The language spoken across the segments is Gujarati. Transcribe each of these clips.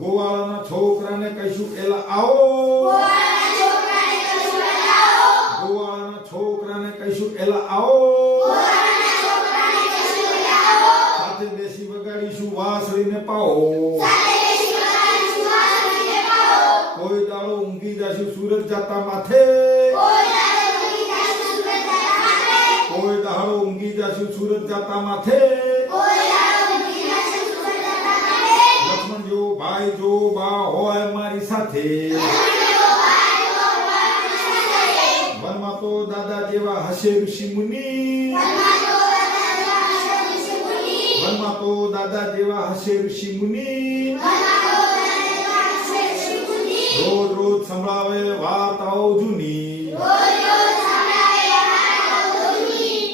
ગોવાળાના છોકરાને કહીશું એલા આવો. ગોવાળાના છોકરાને કહીશું એલા આવો. સાથે બેસી વગાડીશું વાંસળીને પાઓ. કોઈ દાડો ઊંઘી જાશું સૂરજ જાતા માથે. કોઈ દાડો ઊંઘી જાશું સૂરજ જાતા માથે. લક્ષ્મણ જો ભાઈ જો બા હોય મારી સાથે. વનમાં તો દાદા જેવા હશે ઋષિ મુનિ. વનમાં તો દાદા જેવા હશે ઋષિ મુનિ. રોજ રોજ સંભળાવે વાર્તાઓ જૂની.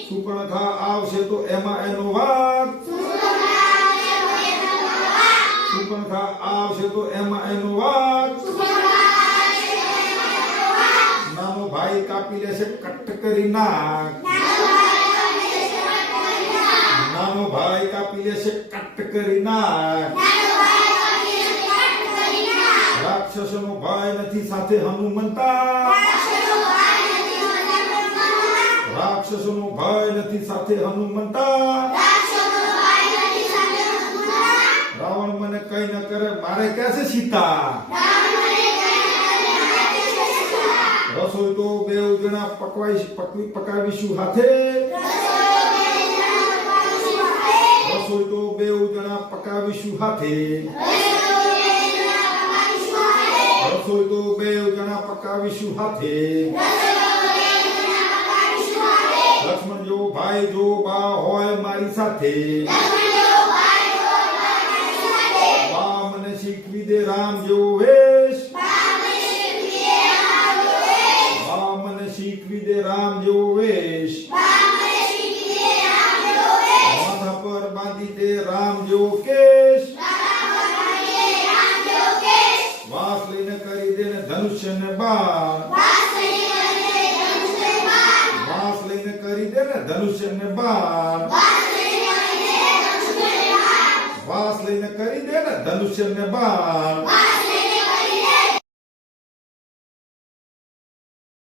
સુપર્ણખા આવશે તો એમાં એનો વાક. સુપર્ણખા આવશે તો એમાં એનો વાક. નાનો ભાઈ કાપી લેશે કટ કરી નાક. નાનો ભાઈ કાપી લેશે કટ કરી નાક. રાક્ષસોનો ભય નથી સાથે હનુમંતા. રાક્ષસોનો ભય નથી સાથે હનુમંતા. રાવણ મને કઈ ન કરે મારે ક્યાં છે સીતા. રસોઈ તો બેઉ જણા પકાવીશું હાથે. રસોઈ તો બેઉ જણા પકાવીશું હાથે. રસોઈ તો બેઉ જણા પકાવીશું હાથે. લક્ષ્મણ જો ભાઈ જો બા હોય મારી સાથે. બા મને શીખવી દે રામ જેવો વેશ. બા મને શીખવી દે રામ જેવો વેશ. માથા પર બાંધી દે રામ જેવો કેશ. વાસ લઈને કરી દે ને ધનુષ્ય ને બાણ. વાસ લઈને કરી દે ને ધનુષ્ય ને બાણ. વાસ લઈને કરી દે ને ધનુષ્ય ને બાણ.